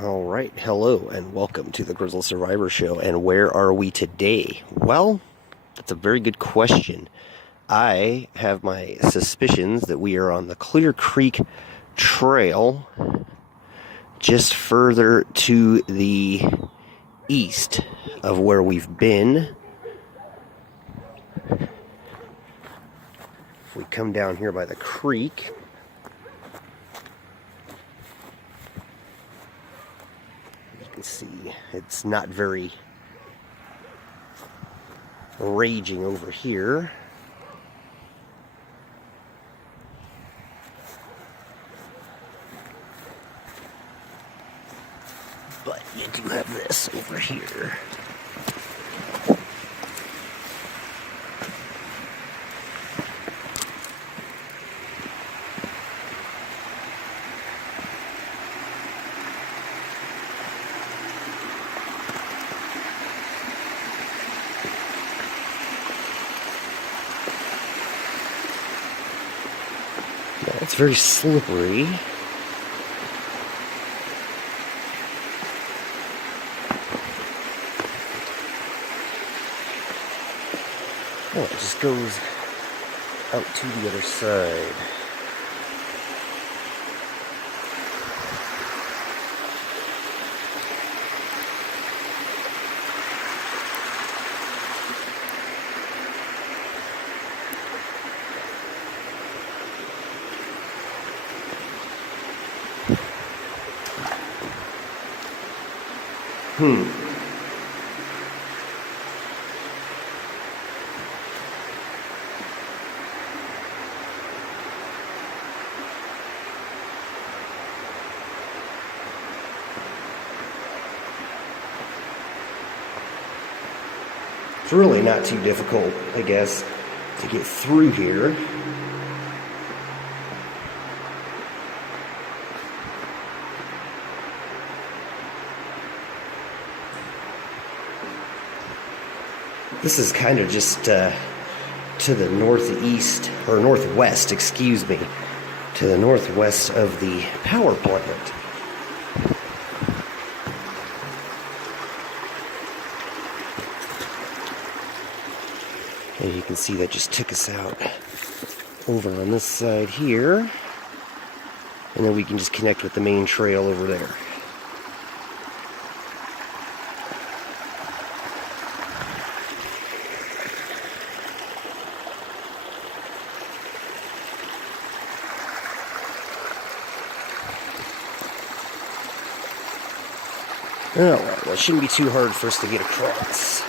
All right, hello and welcome to the Grizzled Survivor Show. And where are we today? Well, that's a very good question. I have my suspicions that we are on the Clear Creek Trail, just further to the east of where we've been. If we come down here by the creek, see, it's not very raging over here. But you do have this over here. It's very slippery. Oh, it just goes out to the other side. It's really not too difficult, I guess, to get through here. This is kind of just to the northeast, or northwest, excuse me, to the northwest of the power plant. And you can see that just took us out over on this side here. And then we can just connect with the main trail over there. Oh, well, it shouldn't be too hard for us to get across.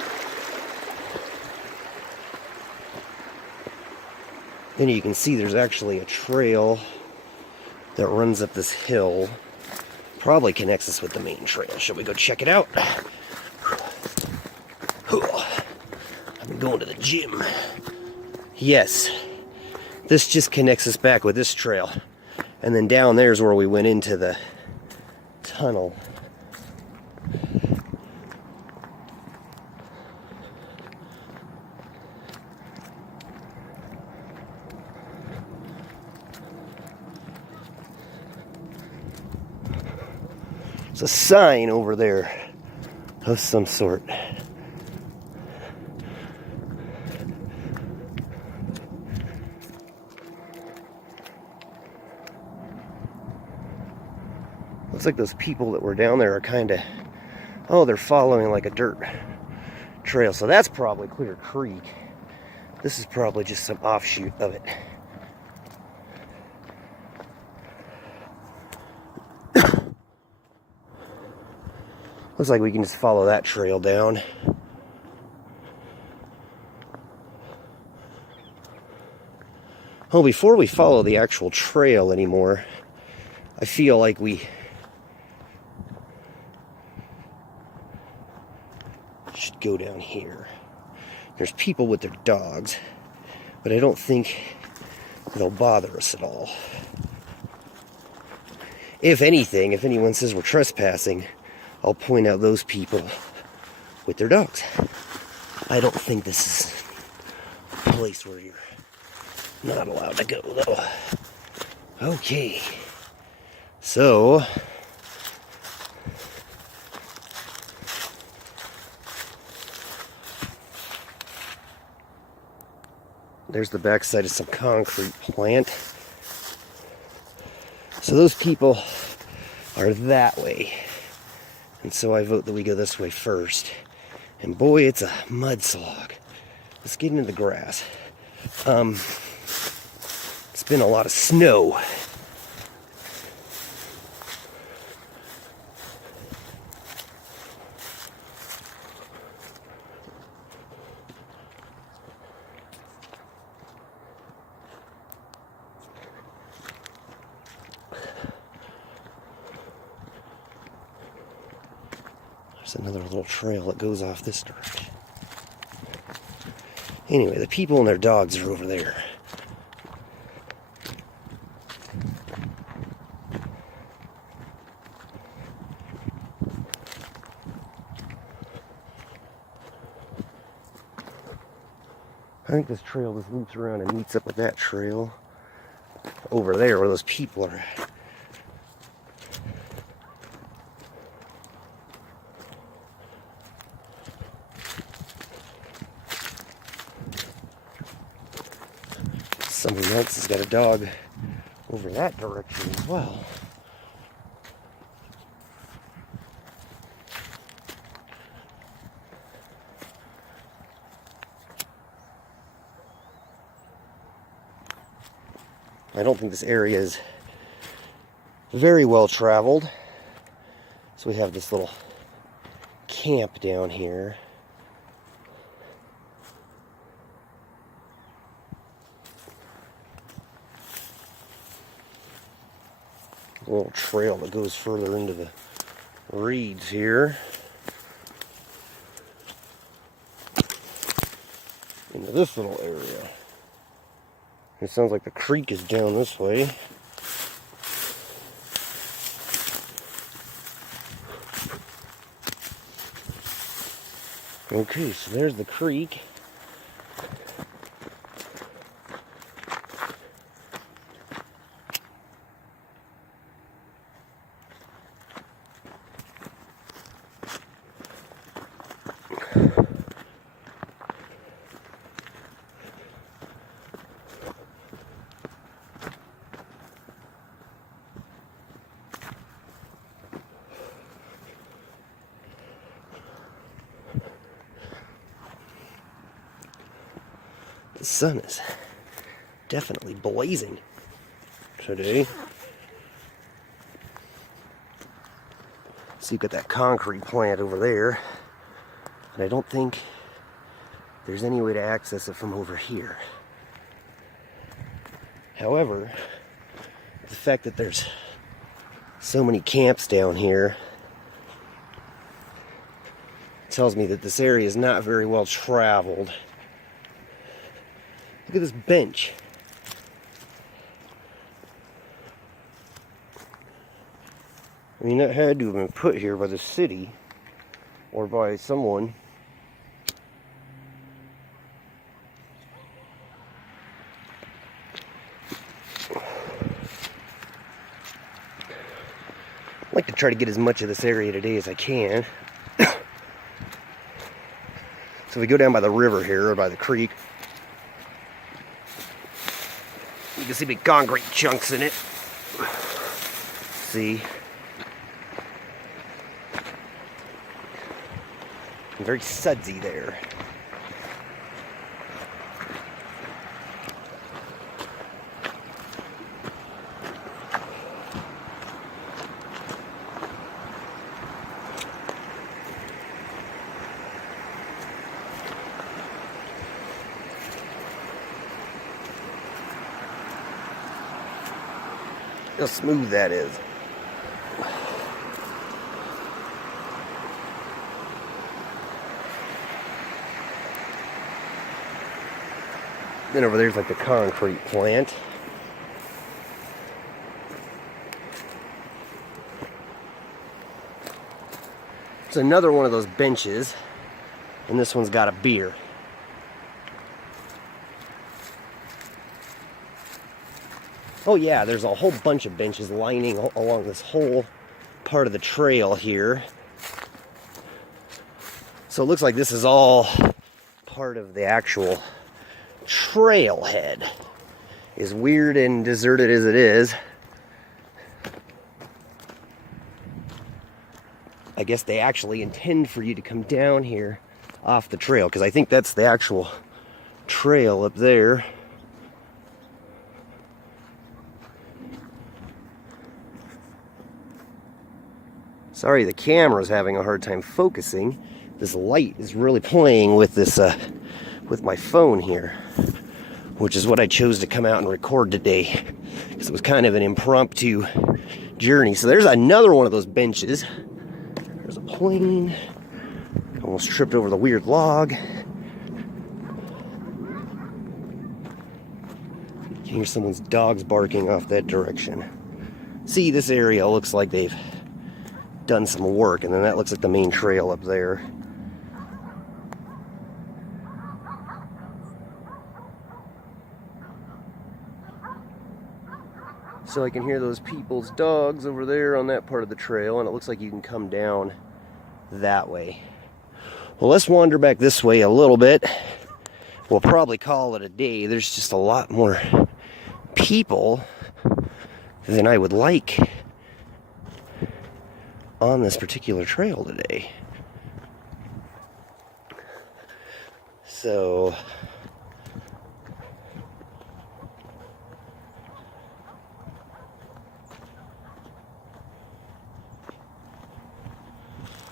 Then you can see there's actually a trail that runs up this hill. Probably connects us with the main trail. Shall we go check it out? I've been going to the gym. Yes, this just connects us back with this trail. And then down there's where we went into the tunnel. There's a sign over there of some sort. Looks like those people that were down there are kind of, they're following like a dirt trail. So that's probably Clear Creek. This is probably just some offshoot of it. Looks like we can just follow that trail down. Oh, before we follow the actual trail anymore, I feel like we should go down here. There's people with their dogs, but I don't think they'll bother us at all. If anything, if anyone says we're trespassing, I'll point out those people with their dogs. I don't think this is a place where you're not allowed to go, though. Okay. So, There's the backside of some concrete plant. So those people are that way. And so I vote that we go this way first. And boy, it's a mudslog. Let's get into the grass. It's been a lot of snow. There's another little trail that goes off this direction. Anyway, the people and their dogs are over there. I think this trail just loops around and meets up with that trail over there where those people are at. Someone else has got a dog over that direction as well. I don't think this area is very well traveled. So we have this little camp down here. A little trail that goes further into the reeds here. Into this little area. It sounds like the creek is down this way. Okay, so there's the creek. The sun is definitely blazing today. So you've got that concrete plant over there, and I don't think there's any way to access it from over here. However, the fact that there's so many camps down here tells me that this area is not very well traveled. Look at this bench. I mean, that had to have been put here by the city or by someone. I like to try to get as much of this area today as I can. So we go down by the river here, or by the creek. You can see big concrete chunks in it. See? Very sudsy there. How smooth that is. Then over there's like the concrete plant. It's another one of those benches, and this one's got a beer. Oh yeah, there's a whole bunch of benches lining along this whole part of the trail here. So it looks like this is all part of the actual trailhead. As weird and deserted as it is, I guess they actually intend for you to come down here off the trail, because I think that's the actual trail up there. Sorry, the camera's having a hard time focusing. This light is really playing with this, with my phone here, which is what I chose to come out and record today, because it was kind of an impromptu journey. So there's another one of those benches. There's a plane. Almost tripped over the weird log. You can hear someone's dogs barking off that direction. See, this area looks like they've done some work, and then that looks like the main trail up there. So I can hear those people's dogs over there on that part of the trail, and it looks like you can come down that way. Well, let's wander back this way a little bit. We'll probably call it a day. There's just a lot more people than I would like on this particular trail today. So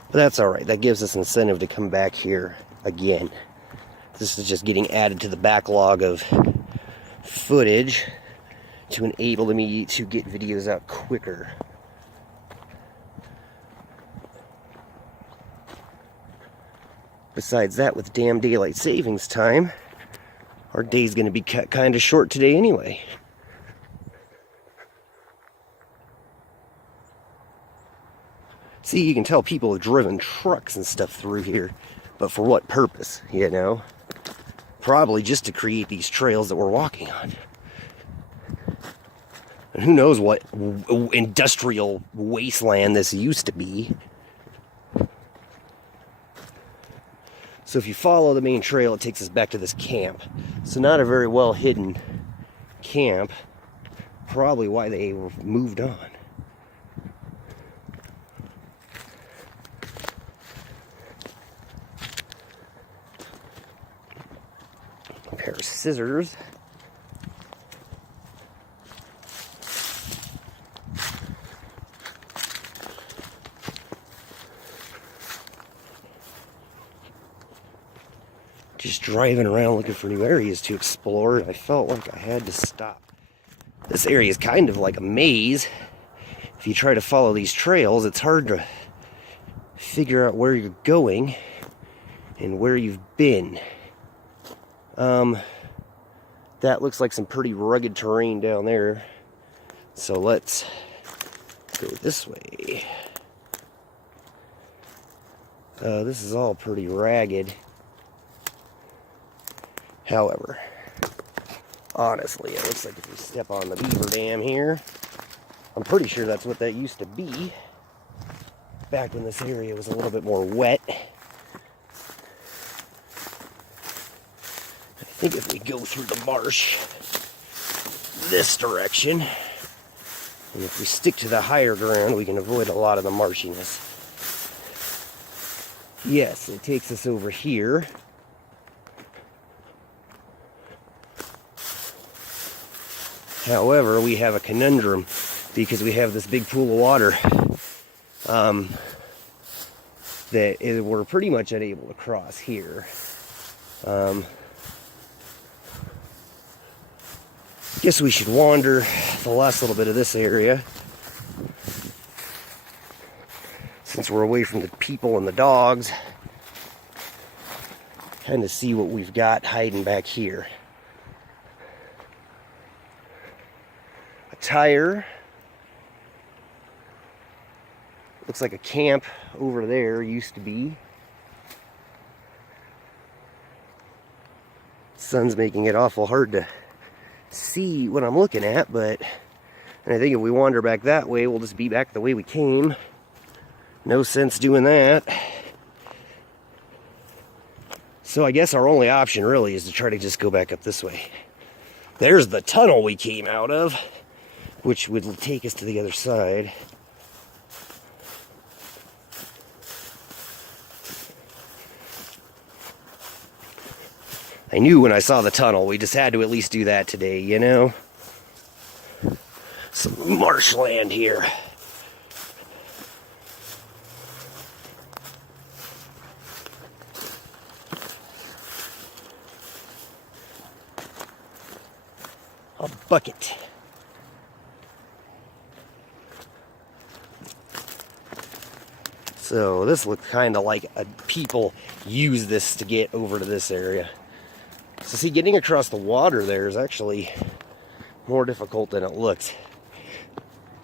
but that's all right. That gives us incentive to come back here again. This is just getting added to the backlog of footage to enable me to get videos out quicker. Besides that, with damn daylight savings time, our day's going to be cut kind of short today anyway. See, you can tell people have driven trucks and stuff through here, but for what purpose, you know? Probably just to create these trails that we're walking on. And who knows what industrial wasteland this used to be. So if you follow the main trail, it takes us back to this camp. So not a very well hidden camp. Probably why they moved on. A pair of scissors. Just driving around looking for new areas to explore, I felt like I had to stop. This area is kind of like a maze. If you try to follow these trails, it's hard to figure out where you're going and where you've been. That looks like some pretty rugged terrain down there. So let's go this way. This is all pretty ragged. However, honestly, it looks like if we step on the beaver dam here, I'm pretty sure that's what that used to be back when this area was a little bit more wet. I think if we go through the marsh this direction, and if we stick to the higher ground, we can avoid a lot of the marshiness. Yes, it takes us over here. However, we have a conundrum because we have this big pool of water we're pretty much unable to cross here. Guess we should wander the last little bit of this area, since we're away from the people and the dogs, kind of see what we've got hiding back here. Tire. Looks like a camp over there used to be. Sun's making it awful hard to see what I'm looking at, but and I think if we wander back that way, we'll just be back the way we came. No sense doing that. So I guess our only option really is to try to just go back up this way. There's the tunnel we came out of, which would take us to the other side. I knew when I saw the tunnel, we just had to at least do that today, you know? Some marshland here. A bucket. So this looks kind of like people use this to get over to this area. So see, getting across the water there is actually more difficult than it looks.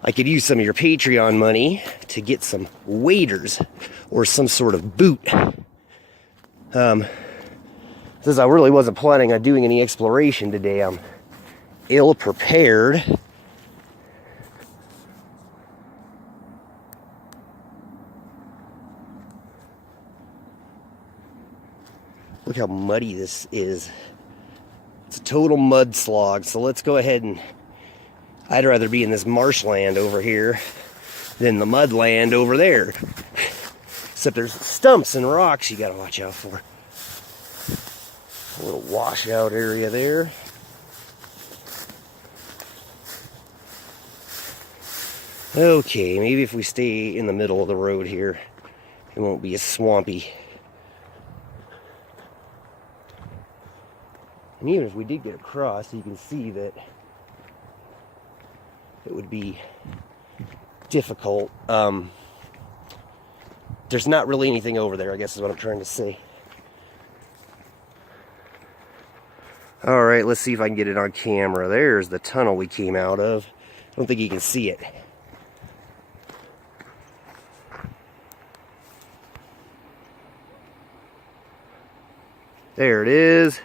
I could use some of your Patreon money to get some waders or some sort of boot. Since I really wasn't planning on doing any exploration today, I'm ill prepared. Look how muddy this is. It's a total mud slog, so let's go ahead and... I'd rather be in this marshland over here than the mudland over there. Except there's stumps and rocks you gotta watch out for. A little washout area there. Okay, maybe if we stay in the middle of the road here, it won't be as swampy. And even if we did get across, you can see that it would be difficult. There's not really anything over there, I guess is what I'm trying to say. Alright, let's see if I can get it on camera. There's the tunnel we came out of. I don't think you can see it. There it is.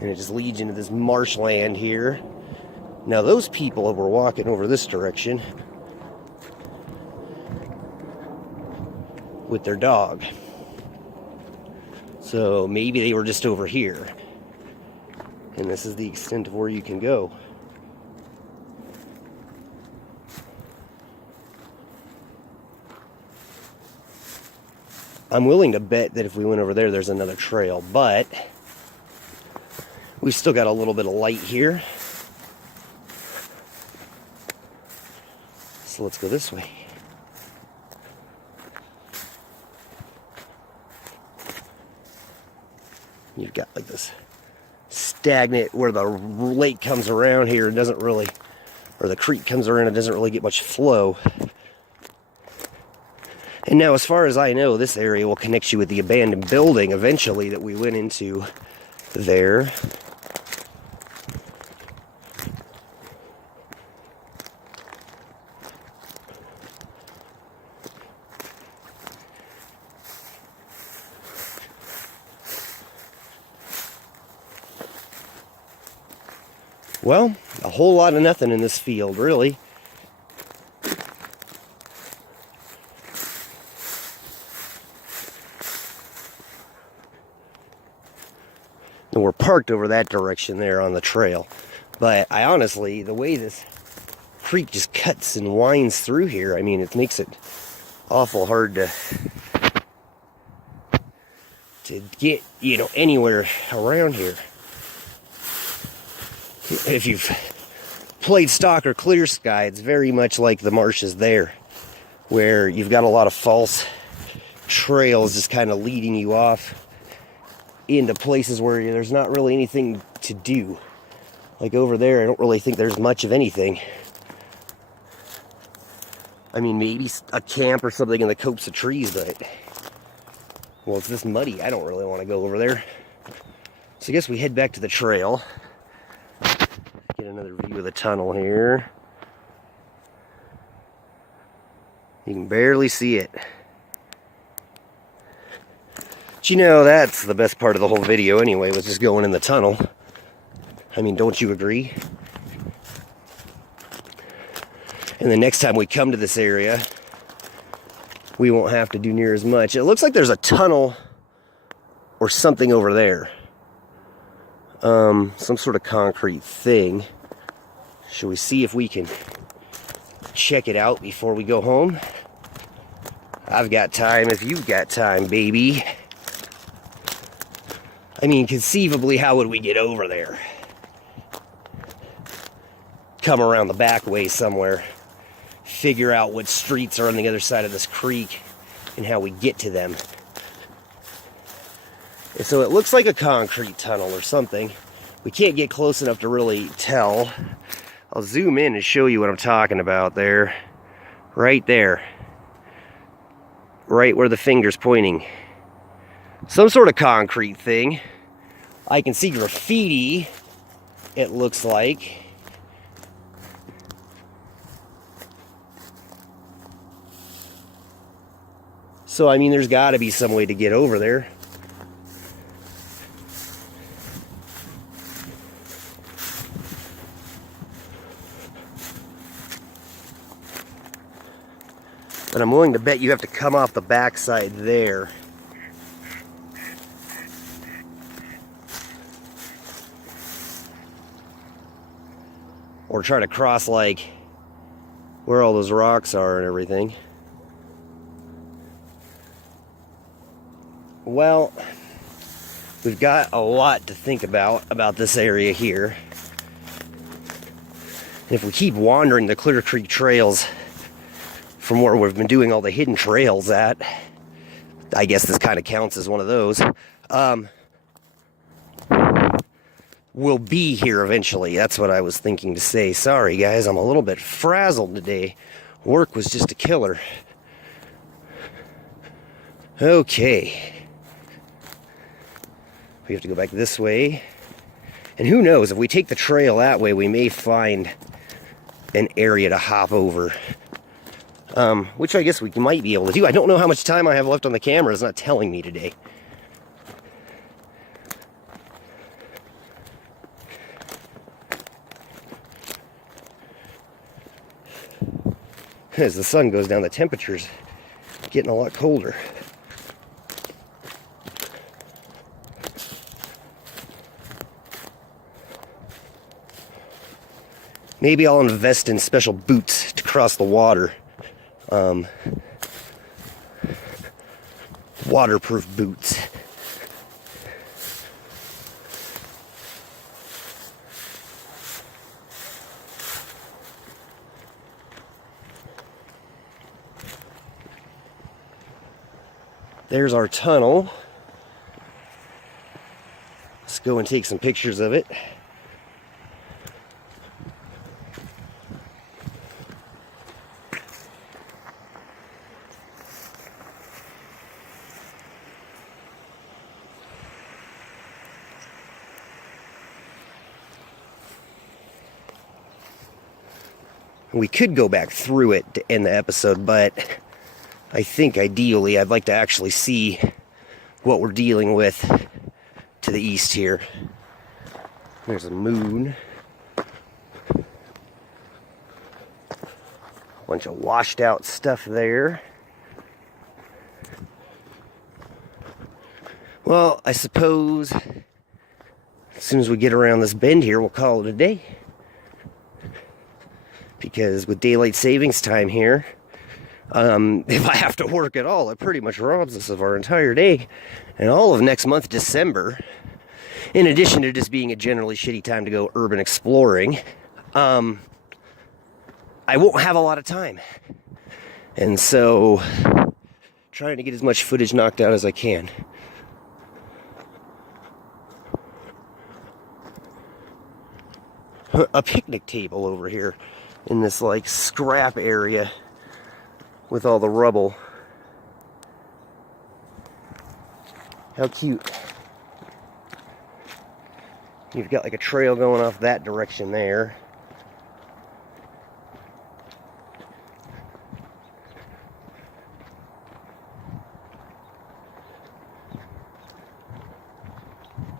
And it just leads into this marshland here. Now those people were walking over this direction with their dog. So maybe they were just over here. And this is the extent of where you can go. I'm willing to bet that if we went over there, there's another trail, but we've still got a little bit of light here. So let's go this way. You've got like this stagnant where the lake comes around here. It doesn't really, or the creek comes around, it doesn't really get much flow. And now, as far as I know, this area will connect you with the abandoned building eventually that we went into there. Well, a whole lot of nothing in this field, really. And we're parked over that direction there on the trail. But I honestly, the way this creek just cuts and winds through here, I mean, it makes it awful hard to get, you know, anywhere around here. If you've played stock or clear sky, it's very much like the marshes there, where you've got a lot of false trails just kind of leading you off into places where there's not really anything to do. Like over there, I don't really think there's much of anything. I mean, maybe a camp or something in the copse of trees, but, well, it's this muddy. I don't really want to go over there. So I guess we head back to the trail. Get another view of the tunnel here. You can barely see it. But you know, that's the best part of the whole video anyway, was just going in the tunnel. I mean, don't you agree? And the next time we come to this area, we won't have to do near as much. It looks like there's a tunnel or something over there. Some sort of concrete thing. Shall we see if we can check it out before we go home? I've got time if you've got time, baby. I mean, conceivably, how would we get over there? Come around the back way somewhere. Figure out what streets are on the other side of this creek and how we get to them. And so it looks like a concrete tunnel or something. We can't get close enough to really tell. I'll zoom in and show you what I'm talking about there. Right there. Right where the finger's pointing. Some sort of concrete thing. I can see graffiti, it looks like. So, I mean, there's got to be some way to get over there. But I'm willing to bet you have to come off the backside there. Or try to cross, like, where all those rocks are and everything. Well, we've got a lot to think about this area here. And if we keep wandering the Clear Creek trails from where we've been doing all the hidden trails at, I guess this kind of counts as one of those, we'll be here eventually. That's what I was thinking to say. Sorry, guys, I'm a little bit frazzled today. Work was just a killer. Okay. We have to go back this way. And who knows, if we take the trail that way, we may find an area to hop over. Which I guess we might be able to do. I don't know how much time I have left on the camera. It's not telling me today. As the sun goes down, the temperature's getting a lot colder. Maybe I'll invest in special boots to cross the water. Waterproof boots. There's our tunnel. Let's go and take some pictures of it. We could go back through it to end the episode, but I think ideally I'd like to actually see what we're dealing with to the east here. There's a moon. A bunch of washed out stuff there. Well, I suppose as soon as we get around this bend here, we'll call it a day. Because with daylight savings time here, if I have to work at all, it pretty much robs us of our entire day. And all of next month, December, in addition to just being a generally shitty time to go urban exploring, I won't have a lot of time. And so, trying to get as much footage knocked out as I can. A picnic table over here in this like scrap area with all the rubble. How cute. You've got like a trail going off that direction there.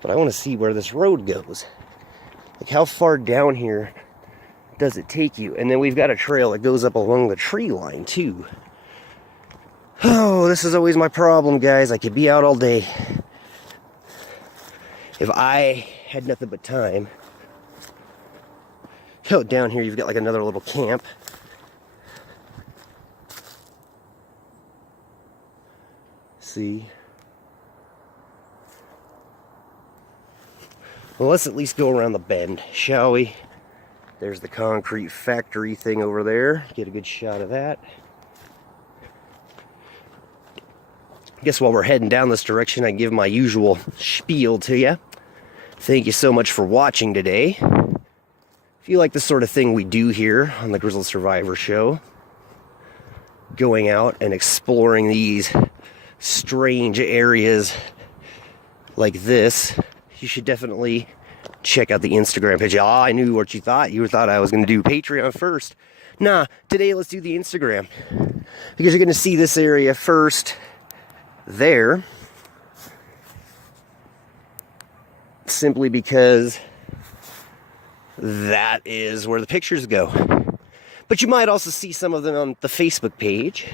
But I want to see where this road goes. Like how far down here does it take you? And then we've got a trail that goes up along the tree line too. Oh, this is always my problem, guys. I could be out all day. If I had nothing but time. Oh, down here you've got like another little camp. See? Well, let's at least go around the bend, shall we? There's the concrete factory thing over there. Get a good shot of that. I guess while we're heading down this direction, I give my usual spiel to you. Thank you so much for watching today. If you like the sort of thing we do here on the Grizzled Survivor Show, going out and exploring these strange areas like this, you should definitely check out the Instagram page. Ah, I knew what you thought. You thought I was going to do Patreon first. Nah, today let's do the Instagram. Because you're going to see this area first there. Simply because that is where the pictures go. But you might also see some of them on the Facebook page.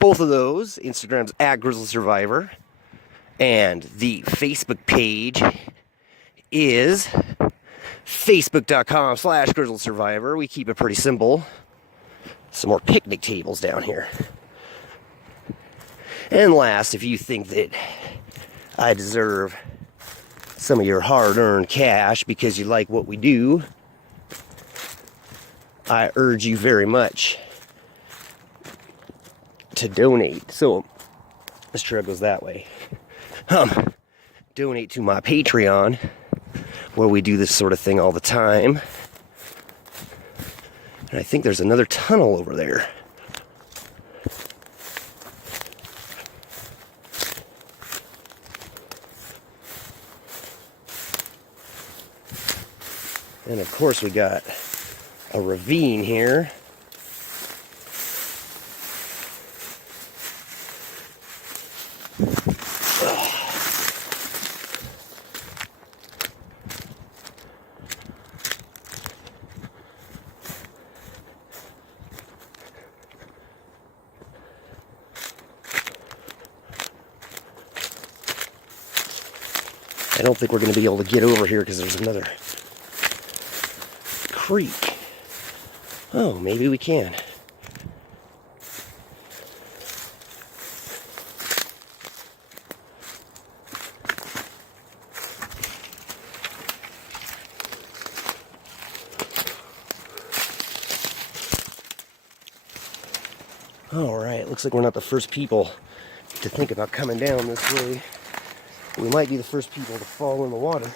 Both of those, Instagram's at Grizzled Survivor, and the Facebook page is facebook.com/Grizzled Survivor. We keep it pretty simple. Some more picnic tables down here. And last, if you think that I deserve some of your hard-earned cash because you like what we do, I urge you very much to donate. So this trail goes that way. Donate to my Patreon, where we do this sort of thing all the time. And I think there's another tunnel over there. And of course we got a ravine here. I don't think we're going to be able to get over here because there's another creek. Oh, maybe we can. Alright, looks like we're not the first people to think about coming down this way. We might be the first people to fall in the water.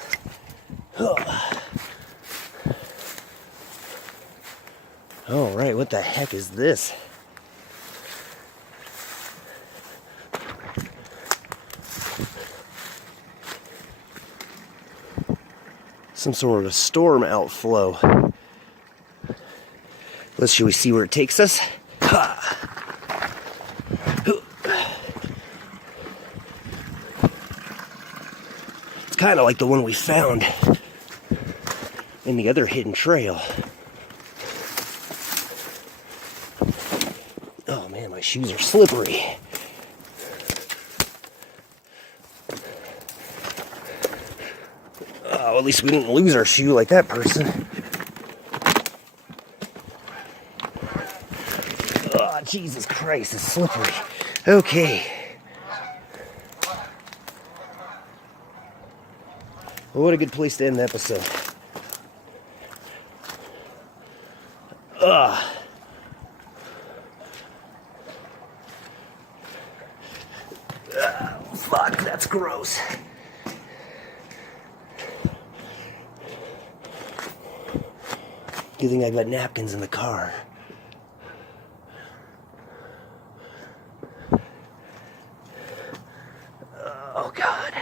Alright, what the heck is this? Some sort of storm outflow. Should we see where it takes us? It's kind of like the one we found in the other hidden trail. Oh man, my shoes are slippery. Oh, at least we didn't lose our shoe like that person. Oh, Jesus Christ, it's slippery. Okay. Well, what a good place to end the episode. Ugh. Fuck, that's gross. Good thing I got napkins in the car. Oh, God.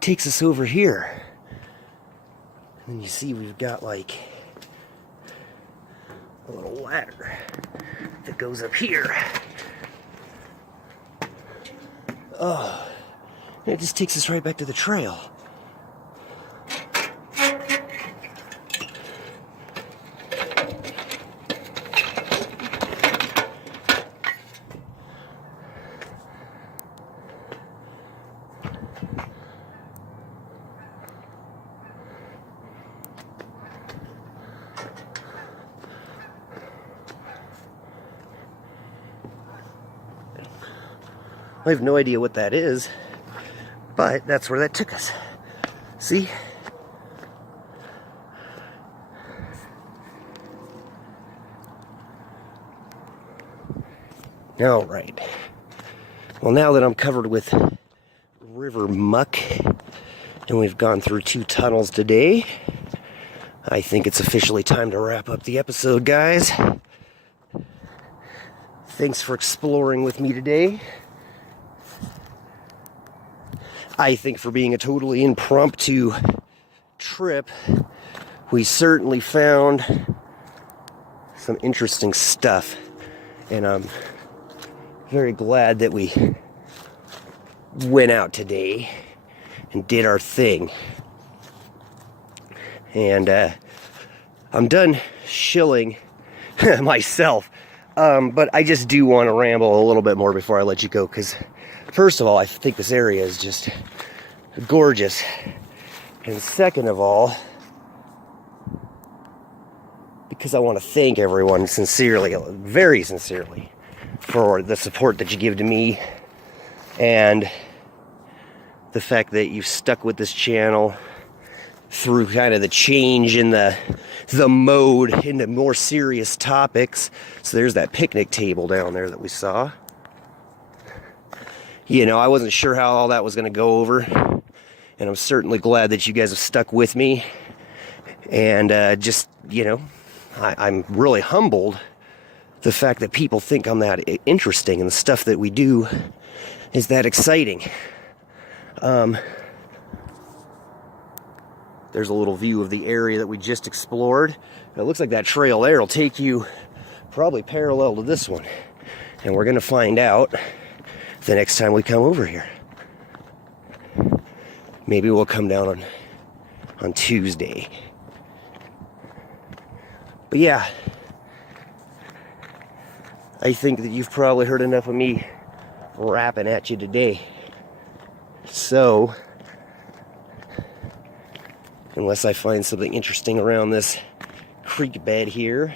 Takes us over here. And you see we've got like a little ladder that goes up here. Oh, and it just takes us right back to the trail. I have no idea what that is, but that's where that took us. See? All right. Well, now that I'm covered with river muck and we've gone through 2 tunnels today, I think it's officially time to wrap up the episode, guys. Thanks for exploring with me today. I think for being a totally impromptu trip, we certainly found some interesting stuff. And I'm very glad that we went out today and did our thing. And I'm done shilling myself. But I just do want to ramble a little bit more before I let you go, because first of all, I think this area is just gorgeous. And second of all, because I want to thank everyone sincerely, very sincerely, for the support that you give to me and the fact that you've stuck with this channel through kind of the change in the mode into more serious topics. So there's that picnic table down there that we saw. You know, I wasn't sure how all that was going to go over, and I'm certainly glad that you guys have stuck with me. And just, you know, I'm really humbled the fact that people think I'm that interesting and the stuff that we do is that exciting. There's a little view of the area that we just explored. It looks like that trail there will take you probably parallel to this one. And we're going to find out the next time we come over here. Maybe we'll come down on Tuesday. But yeah, I think that you've probably heard enough of me rapping at you today. So, unless I find something interesting around this creek bed here.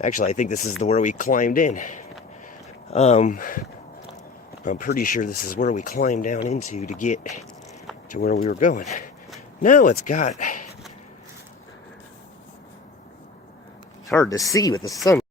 Actually, I think this is where we climbed in. I'm pretty sure this is where we climbed down into to get to where we were going. No, it's hard to see with the sun